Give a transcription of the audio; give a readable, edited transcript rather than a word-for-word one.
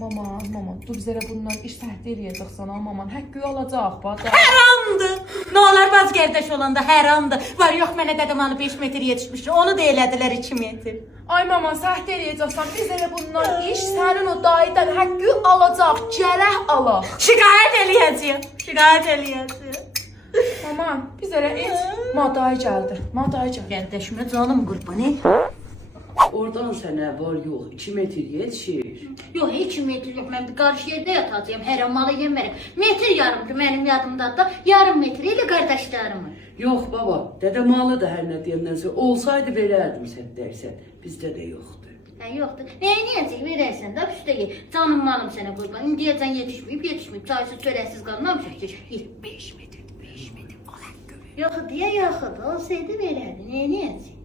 Maman, dur bizə bundan iş səhv eləyəcək sana, maman. Həqqi alacaq, bax. Haramdır. Ne olar baz qardaş olanda haramdır. Var yox mənə dedəm alı 5 metr yetişmişdir. Onu da elədilər 2 metr. Ay maman, səhv eləyəcəksən. Bizə bundan iş sənin o dayıdan həqqi alacaq, gərək alaq. Şikayət eləyəcəyəm. Şikayət eləyəcəyəm. Maman, bizə et. Madayı gəldi. Qardaşıma canım qurbanı. Oradan sənə var yox 2 metr yetişir. Yox, 2 metr yox. Mən bir qarşı yerdə yatacağam. Hər an malı yemərəm. Metr yarım ki, mənim yadımda da yarım metr ilə qardaşlarımın. Yox baba, dədə malı da hər nə deyəndən sonra olsaydı verərdim sən dərsən. Bizdə də yoxdur. Hə, yoxdur. Nəyəcək verərsən də üstəyə. Canım malım sənə qurban. İndiyəcən yetişməyib. Çaysız çörəksiz qalmamışıq ki. 5 metr, 5 metr olan görür. Yox, deyə yoxdur. Olsaydı verərdi. Nəyəcək?